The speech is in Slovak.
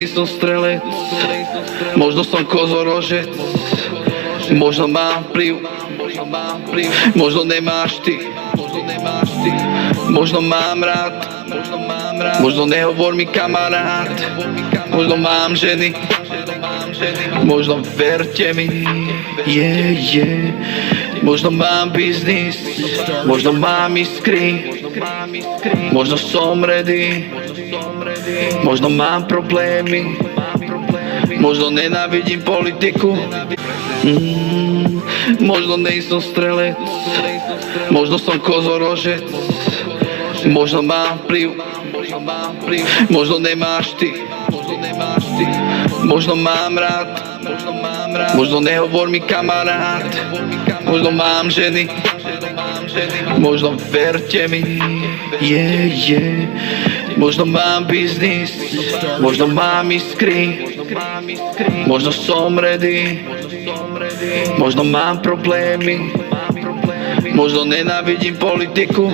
Som strelec, možno som kozorožec, možno mám vplyv, možno nemáš ty, možno mám rád, možno nehovor mi kamarát, možno mám ženy, možno verte mi, možno mám biznis, možno mám iskry, možno som ready, možno mám problémy, možno nenávidím politiku, možno nejsem strelec, možno som kozorožec, možno mám vplyv, možno nemáš ty, možno mám rád, možno nehovor mi kamarát, možno mám ženy, možno verte mi, možno mám biznis, možno mám iskry, možno som ready, možno mám problémy, možno nenávidím politiku.